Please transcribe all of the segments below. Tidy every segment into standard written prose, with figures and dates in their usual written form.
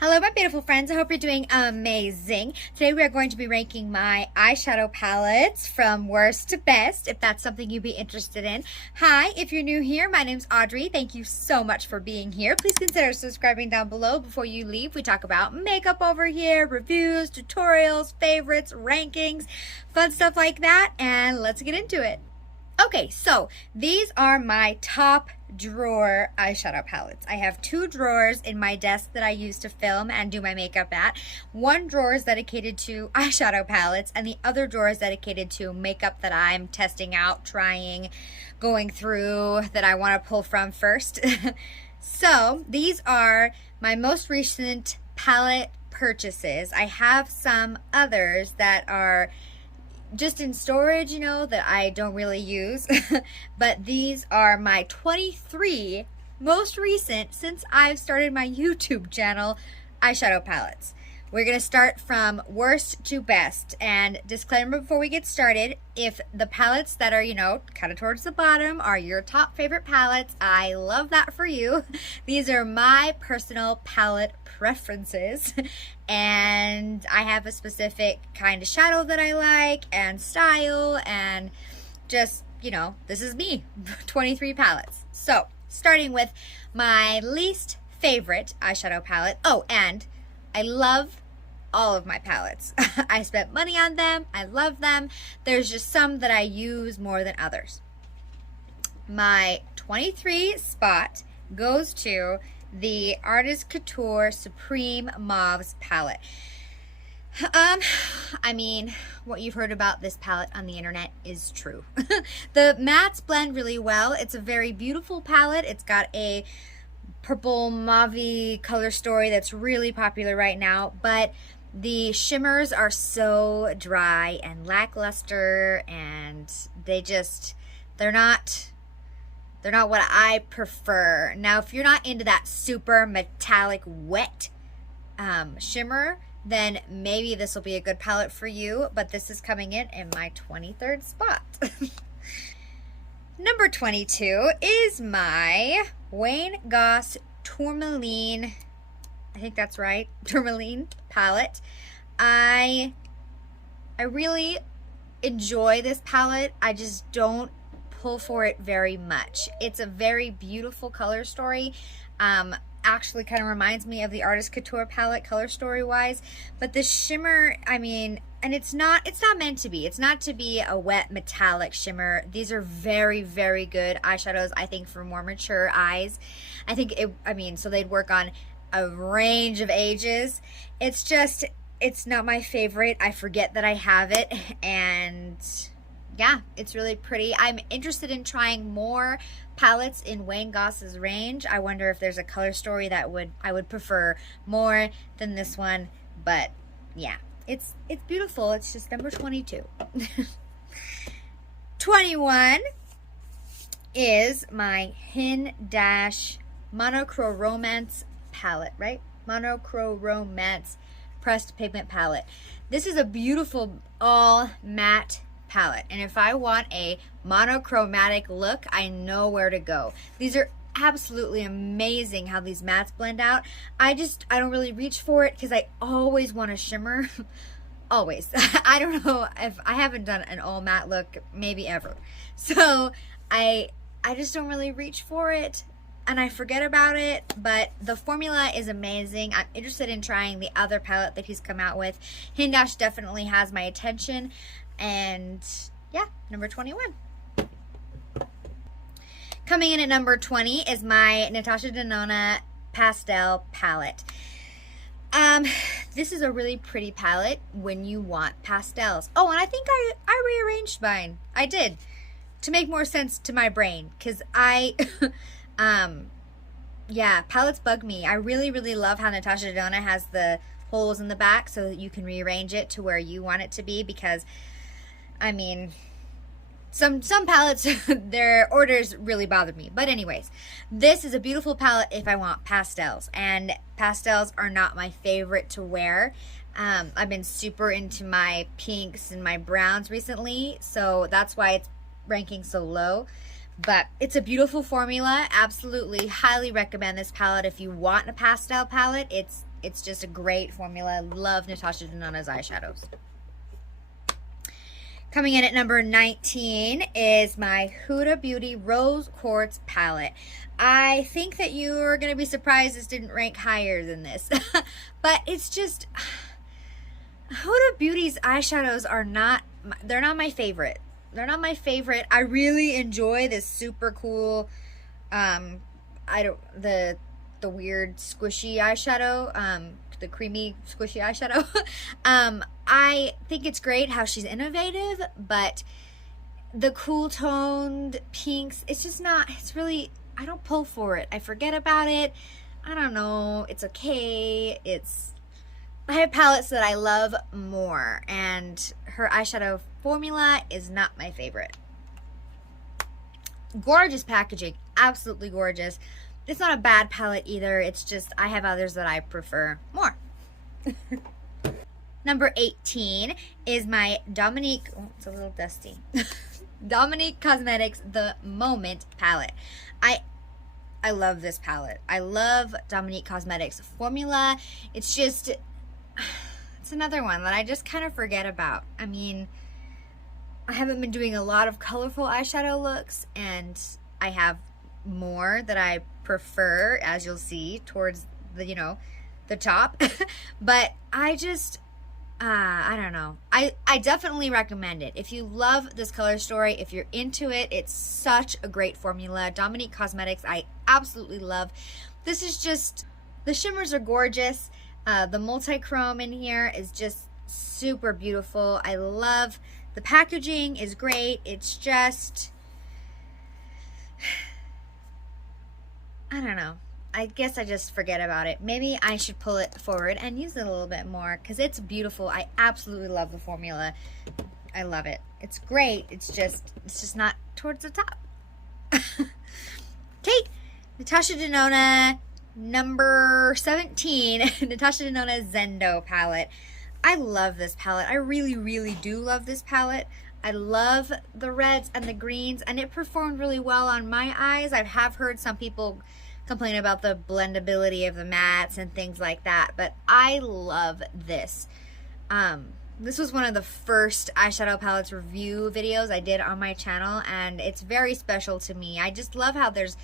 Hello, my beautiful friends. I hope you're doing amazing. Today we are going to be ranking my eyeshadow palettes from worst to best, if that's something you'd be interested in. Hi, if you're new here, my name's Audrey. Thank you so much for being here. Please consider subscribing down below before you leave. We talk about makeup over here, reviews, tutorials, favorites, rankings, fun stuff like that, and let's get into it. Okay, so these are my top drawer eyeshadow palettes. I have two drawers in my desk that I use to film and do my makeup at. One drawer is dedicated to eyeshadow palettes, and the other drawer is dedicated to makeup that I'm testing out, trying, going through, that I want to pull from first. So these are my most recent palette purchases. I have some others that are just in storage, you know, that I don't really use. But these are my 23 most recent, since I've started my YouTube channel, eyeshadow palettes. We're going to start from worst to best. And disclaimer before we get started, if the palettes that are, you know, kind of towards the bottom are your top favorite palettes, I love that for you. These are my personal palette preferences. And I have a specific kind of shadow that I like and style, and just, you know, this is me. 23 palettes. So, starting with my least favorite eyeshadow palette. Oh, and I love all of my palettes. I spent money on them. I love them. There's just some that I use more than others. My 23 spot goes to the Artist Couture Supreme Mauves palette. I mean, what you've heard about this palette on the internet is true. The mattes blend really well. It's a very beautiful palette. It's got a purple mauve color story that's really popular right now, but the shimmers are so dry and lackluster, and they're not what I prefer. Now, if you're not into that super metallic wet shimmer, then maybe this will be a good palette for you, but this is coming in my 23rd spot. Number 22 is my Wayne Goss Tourmaline, I think that's right, Tourmaline palette. I really enjoy this palette. I just don't pull for it very much. It's a very beautiful color story. Actually kind of reminds me of the Artist Couture palette color story wise, but the shimmer, I mean, and it's not meant to be. It's not to be a wet metallic shimmer. These are very, very good eyeshadows, I think, for more mature eyes. I think so they'd work on a range of ages. It's just, it's not my favorite. I forget that I have it, and yeah, it's really pretty. I'm interested in trying more palettes in Wayne Goss's range. I wonder if there's a color story that I would prefer more than this one, but yeah, it's beautiful. It's just number 22. 21 is my Hin Dash Monochrome Romance palette, right? Monochrome Romance pressed pigment palette. This is a beautiful all matte palette, and if I want a monochromatic look, I know where to go. These are absolutely amazing how these mattes blend out. I don't really reach for it because I always want a shimmer. Always. I don't know if I haven't done an all matte look maybe ever, so I just don't really reach for it, and I forget about it. But the formula is amazing. I'm interested in trying the other palette that he's come out with. Hin Dash definitely has my attention. And yeah, number 21. Coming in at number 20 is my Natasha Denona pastel palette. This is a really pretty palette when you want pastels. Oh, and I think I rearranged mine. I did, to make more sense to my brain, because yeah, palettes bug me. I really, really love how Natasha Denona has the holes in the back so that you can rearrange it to where you want it to be, because I mean, some palettes, their orders really bother me. But anyways, this is a beautiful palette if I want pastels. And pastels are not my favorite to wear. I've been super into my pinks and my browns recently, so that's why it's ranking so low. But it's a beautiful formula. Absolutely highly recommend this palette if you want a pastel palette. It's just a great formula. I love Natasha Denona's eyeshadows. Coming in at number 19 is my Huda Beauty Rose Quartz palette. I think that you're going to be surprised this didn't rank higher than this. But it's just, Huda Beauty's eyeshadows are not, they're not my favorite. They're not my favorite. I really enjoy this super cool, the weird squishy eyeshadow, the creamy squishy eyeshadow. I think it's great how she's innovative, but the cool toned pinks, it's just not, it's really, I don't pull for it. I forget about it. I don't know. It's okay. I have palettes that I love more, and her eyeshadow formula is not my favorite. Gorgeous packaging. Absolutely gorgeous. It's not a bad palette either. It's just I have others that I prefer more. Number 18 is my Dominique, oh, it's a little dusty. Dominique Cosmetics The Moment palette. I love this palette. I love Dominique Cosmetics formula. It's just, it's another one that I just kind of forget about. I mean, I haven't been doing a lot of colorful eyeshadow looks, and I have more that I prefer, as you'll see, towards the, you know, the top. But I just, I don't know. I definitely recommend it. If you love this color story, if you're into it, it's such a great formula. Dominique Cosmetics, I absolutely love. This is just, the shimmers are gorgeous. The multi-chrome in here is just super beautiful. I love, the packaging is great. It's just, I don't know. I guess I just forget about it. Maybe I should pull it forward and use it a little bit more because it's beautiful. I absolutely love the formula. I love it. It's great. It's just not towards the top. Okay, Natasha Denona, number 17, Natasha Denona Zendo palette. I love this palette. I really, really do love this palette. I love the reds and the greens, and it performed really well on my eyes. I have heard some people complain about the blendability of the mattes and things like that, but I love this. This was one of the first eyeshadow palettes review videos I did on my channel, and it's very special to me. I just love how there's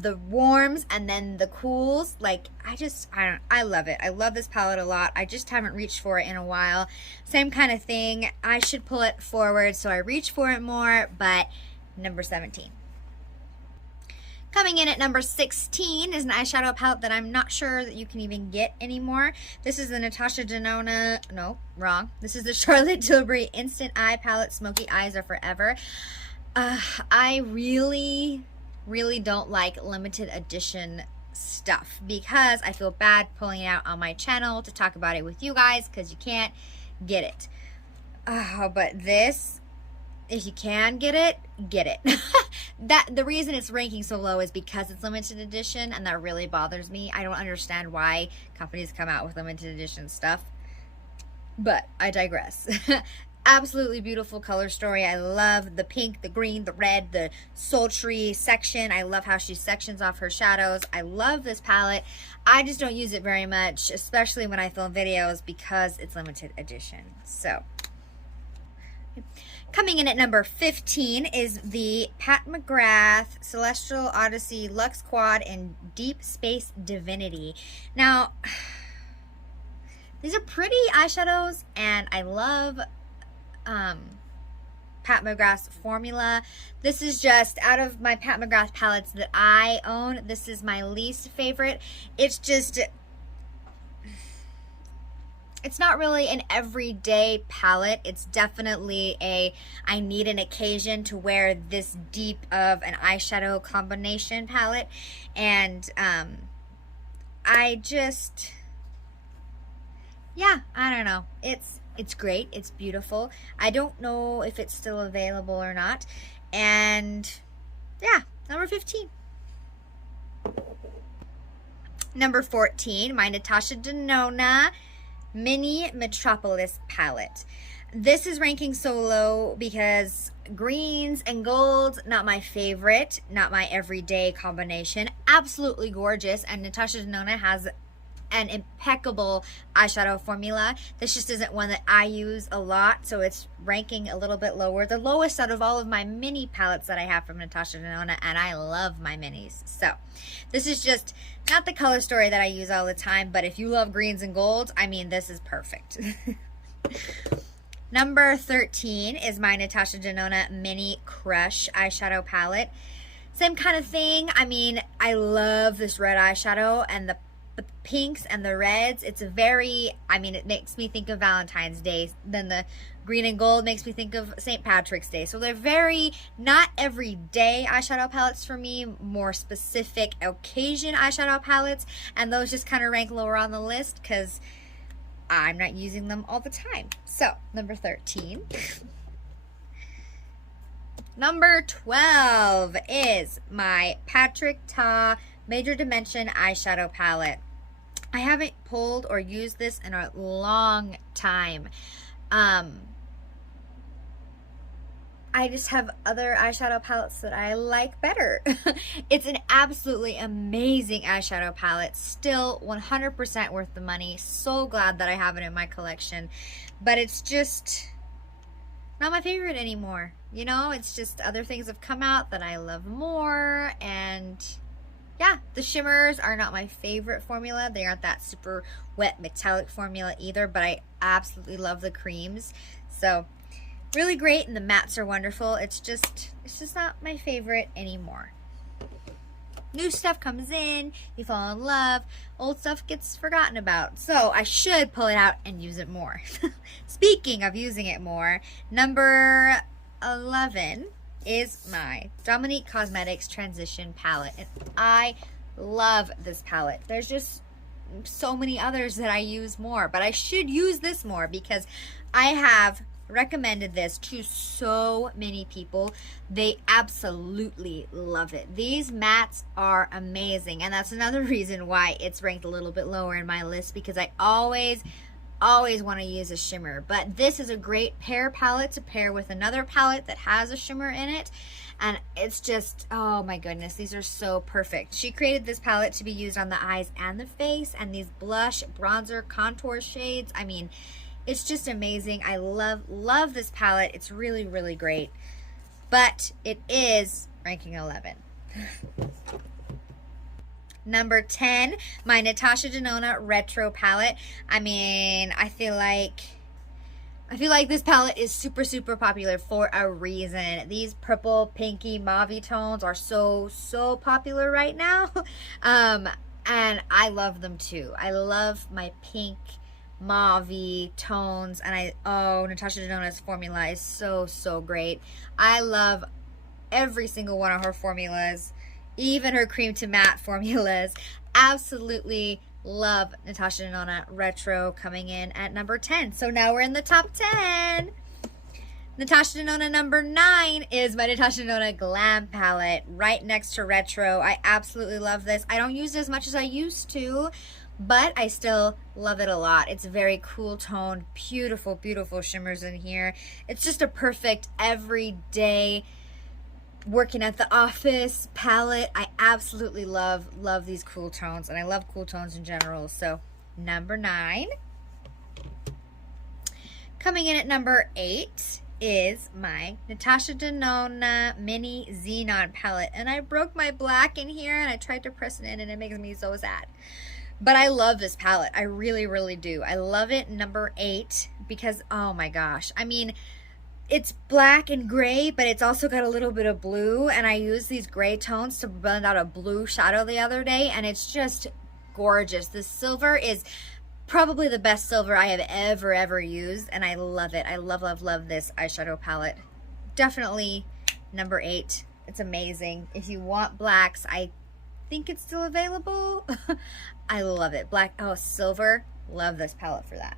the warms and then the cools. Like, I love it. I love this palette a lot. I just haven't reached for it in a while. Same kind of thing. I should pull it forward so I reach for it more, but number 17. Coming in at number 16 is an eyeshadow palette that I'm not sure that you can even get anymore. This is the Natasha Denona, no, wrong. This is the Charlotte Tilbury Instant Eye Palette, Smokey Eyes Are Forever. I really don't like limited edition stuff because I feel bad pulling it out on my channel to talk about it with you guys because you can't get it. But this, if you can get it, get it. The reason it's ranking so low is because it's limited edition, and that really bothers me. I don't understand why companies come out with limited edition stuff, but I digress. Absolutely beautiful color story. I love the pink, the green, the red, the sultry section. I love how she sections off her shadows. I love this palette. I just don't use it very much, especially when I film videos because it's limited edition. So, coming in at number 15 is the Pat McGrath Celestial Odyssey Luxe Quad in Deep Space Divinity. Now, these are pretty eyeshadows, and I love Pat McGrath's formula. This is just, out of my Pat McGrath palettes that I own, this is my least favorite. It's just, it's not really an everyday palette. It's definitely I need an occasion to wear this deep of an eyeshadow combination palette. And I just, yeah, I don't know. It's great. It's beautiful. I don't know if it's still available or not. And yeah, number 15. Number 14, my Natasha Denona Mini Metropolis palette. This is ranking so low because greens and golds, not my favorite, not my everyday combination. Absolutely gorgeous, and Natasha Denona has an impeccable eyeshadow formula. This just isn't one that I use a lot, so it's ranking a little bit lower. The lowest out of all of my mini palettes that I have from Natasha Denona, and I love my minis. So this is just not the color story that I use all the time, but if you love greens and golds, I mean, this is perfect. Number 13 is my Natasha Denona Mini Crush eyeshadow palette. Same kind of thing. I mean, I love this red eyeshadow and the pinks and the reds. It's a very, I mean, it makes me think of Valentine's Day. Then the green and gold makes me think of St. Patrick's Day. So they're very not everyday eyeshadow palettes for me, more specific occasion eyeshadow palettes, and those just kind of rank lower on the list because I'm not using them all the time. So number 13. Number 12 is my Patrick Ta Major Dimension eyeshadow palette. I haven't pulled or used this in a long time. I just have other eyeshadow palettes that I like better. It's an absolutely amazing eyeshadow palette. Still 100% worth the money. So glad that I have it in my collection. But it's just not my favorite anymore. You know, it's just other things have come out that I love more. And yeah, the shimmers are not my favorite formula. They aren't that super wet metallic formula either, but I absolutely love the creams. So really great, and the mattes are wonderful. It's just not my favorite anymore. New stuff comes in, you fall in love, old stuff gets forgotten about. So I should pull it out and use it more. Speaking of using it more, number 11 is my Dominique Cosmetics Transition Palette. And I love this palette. There's just so many others that I use more, but I should use this more because I have recommended this to so many people. They absolutely love it. These mattes are amazing, and that's another reason why it's ranked a little bit lower in my list, because I always want to use a shimmer. But this is a great pair palette to pair with another palette that has a shimmer in it, and it's just, oh my goodness, these are so perfect. She created this palette to be used on the eyes and the face, and these blush, bronzer, contour shades. I mean, it's just amazing. I love this palette. It's really, really great. But it is ranking 11. Number 10, my Natasha Denona Retro palette. I mean, I feel like this palette is super, super popular for a reason. These purple, pinky, mauve tones are so popular right now. And I love them too. I love my pink, mauve tones, and Natasha Denona's formula is so great. I love every single one of her formulas, even her cream to matte formulas. Absolutely love Natasha Denona Retro, coming in at number 10. So now we're in the top 10. Natasha Denona number 9 is my Natasha Denona Glam palette, right next to Retro. I absolutely love this. I don't use it as much as I used to, but I still love it a lot. It's very cool toned, beautiful shimmers in here. It's just a perfect everyday working at the office palette. I absolutely love these cool tones, and I love cool tones in general. So number 9. Coming in at number 8 is my Natasha Denona Mini Xenon palette, and I broke my black in here and I tried to press it in and it makes me so sad. But I love this palette. I really do. I love it, number 8, because oh my gosh. I mean, it's black and gray, but it's also got a little bit of blue, and I used these gray tones to blend out a blue shadow the other day, and it's just gorgeous. This silver is probably the best silver I have ever used, and I love it. I love this eyeshadow palette. Definitely number 8. It's amazing. If you want blacks, I think it's still available. I love it. Black, silver. Love this palette for that.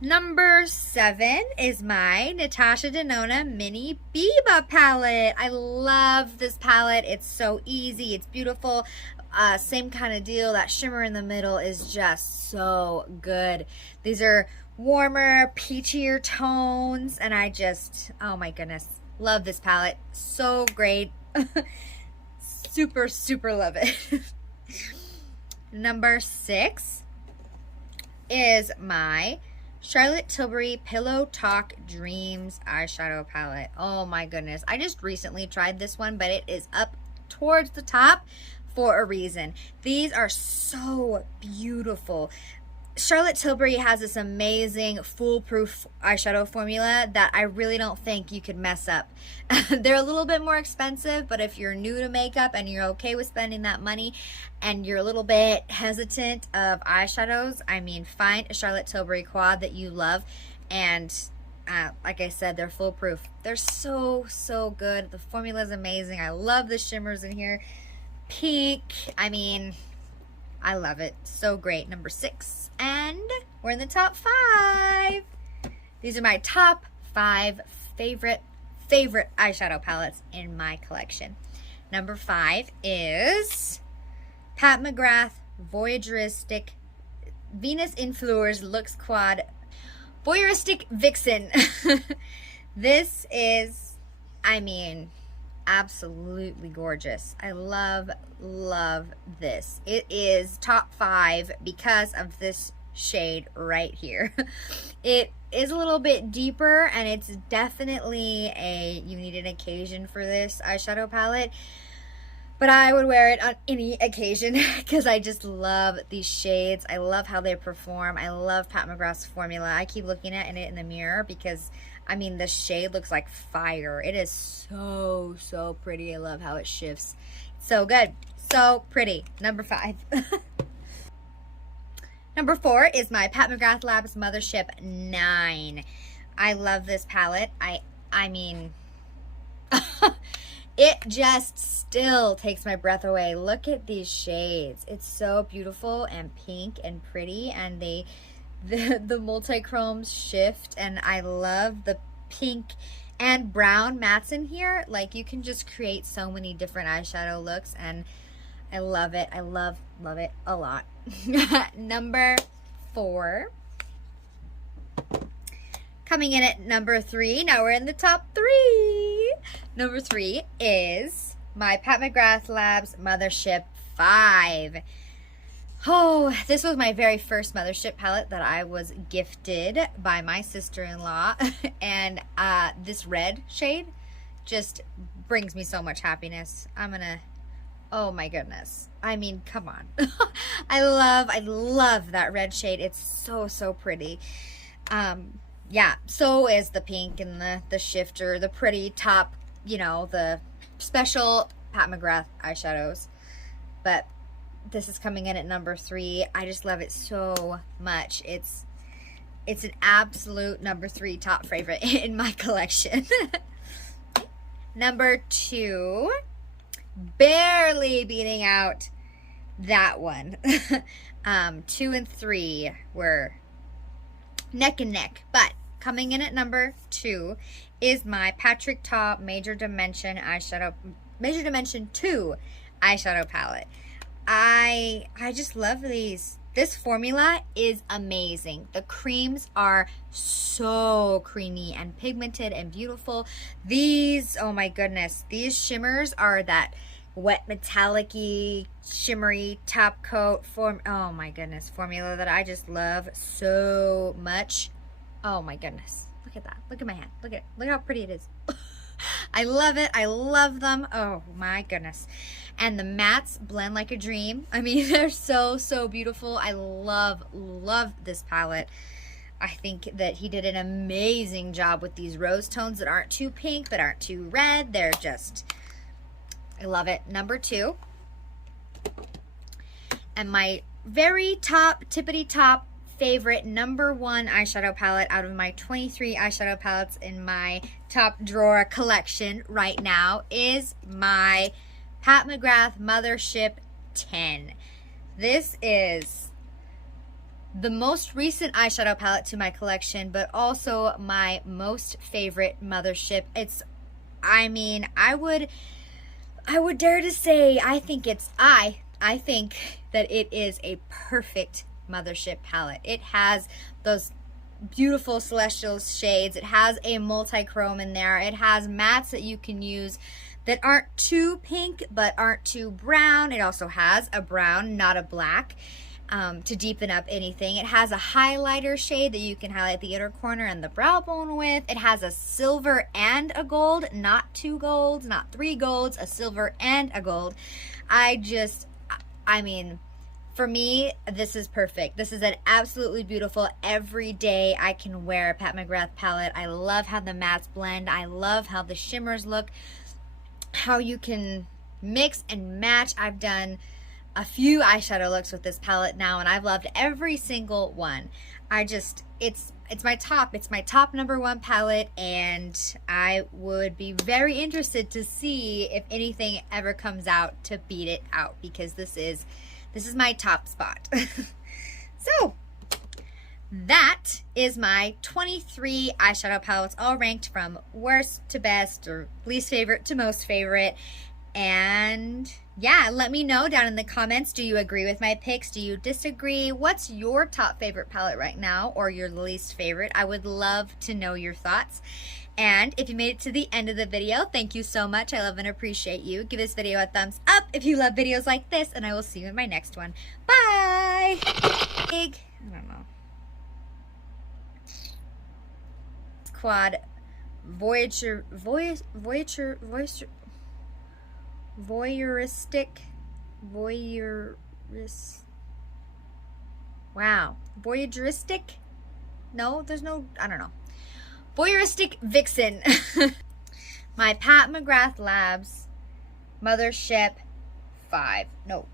Number 7 is my Natasha Denona Mini Biba palette. I love this palette. It's so easy. It's beautiful. same kind of deal. That shimmer in the middle is just so good. These are warmer, peachier tones, and I just, oh my goodness, love this palette. So great. Super, super love it. Number 6 is my Charlotte Tilbury Pillow Talk Dreams eyeshadow palette. Oh my goodness. I just recently tried this one, but it is up towards the top for a reason. These are so beautiful. Charlotte Tilbury has this amazing foolproof eyeshadow formula that I really don't think you could mess up. They're a little bit more expensive, but if you're new to makeup and you're okay with spending that money and you're a little bit hesitant of eyeshadows, I mean, find a Charlotte Tilbury quad that you love, and like I said, they're foolproof. They're so, so good. The formula is amazing. I love the shimmers in here. Pink, I mean, I love it. So great. Number 6. And we're in the top 5. These are my top 5 favorite eyeshadow palettes in my collection. Number 5 is Pat McGrath Voyeuristic Venus in Fleurs Looks Quad Voyeuristic Vixen. This is, I mean, absolutely gorgeous. I love this. It is top 5 because of this shade right here. It is a little bit deeper, and it's definitely you need an occasion for this eyeshadow palette, but I would wear it on any occasion because I just love these shades. I love how they perform. I love Pat McGrath's formula. I keep looking at it in the mirror because I mean, the shade looks like fire. It is so, so pretty. I love how it shifts. So good. So pretty. Number 5. Number 4 is my Pat McGrath Labs Mothership 9. I love this palette. I mean, it just still takes my breath away. Look at these shades. It's so beautiful and pink and pretty, and the multi-chromes shift, and I love the pink and brown mattes in here. Like, you can just create so many different eyeshadow looks, and I love it. I love it a lot. Number 4. Coming in at number 3. Now we're in the top 3. Number 3 is my Pat McGrath Labs Mothership 5. Oh, this was my very first Mothership palette that I was gifted by my sister-in-law, and this red shade just brings me so much happiness. Oh my goodness. I mean, come on. I love that red shade. It's so, so pretty. Yeah, so is the pink and the shifter, the pretty top, you know, the special Pat McGrath eyeshadows. But this is coming in at number 3. I just love it so much. It's an absolute number 3 top favorite in my collection. Number 2, barely beating out that one. 2 and 3 were neck and neck, but coming in at number 2 is my Patrick Ta Major Dimension 2 eyeshadow palette. I just love these. This formula is amazing. The creams are so creamy and pigmented and beautiful. These, oh my goodness, these shimmers are that wet metallic-y, shimmery top coat oh my goodness, formula that I just love so much. Oh my goodness. Look at that. Look at my hand. Look at it. Look how pretty it is. I love it. I love them. Oh my goodness. And the mattes blend like a dream. I mean, they're so, so beautiful. I love this palette. I think that he did an amazing job with these rose tones that aren't too pink but aren't too red. They're just, I love it. Number 2. And my very top, tippity top favorite number 1 eyeshadow palette out of my 23 eyeshadow palettes in my top drawer collection right now is my Pat McGrath Mothership 10. This is the most recent eyeshadow palette to my collection, but also my most favorite Mothership. It's, I mean, I would dare to say I think it's I think that it is a perfect mothership palette. It has those beautiful celestial shades. It has a multi-chrome in there. It has mattes that you can use that aren't too pink but aren't too brown. It also has a brown, not a black, to deepen up anything. It has a highlighter shade that you can highlight the inner corner and the brow bone with. It has a silver and a gold, not 2 golds, not 3 golds, a silver and a gold. I mean, for me, this is perfect. This is an absolutely beautiful everyday I can wear Pat McGrath palette. I love how the mattes blend. I love how the shimmers look, how you can mix and match. I've done a few eyeshadow looks with this palette now, and I've loved every single one. It's my top. It's my top #1 palette, and I would be very interested to see if anything ever comes out to beat it out, because this is my top spot. So that is my 23 eyeshadow palettes, all ranked from worst to best, or least favorite to most favorite. And yeah, let me know down in the comments. Do you agree with my picks? Do you disagree? What's your top favorite palette right now, or your least favorite? I would love to know your thoughts. And if you made it to the end of the video, thank you so much. I love and appreciate you. Give this video a thumbs up if you love videos like this, and I will see you in my next one. Bye! I don't know. Quad voyeuristic. Wow. Voyeuristic? No, there's no, I don't know. Voyeuristic Vixen. My Pat McGrath Labs Mothership 5. No,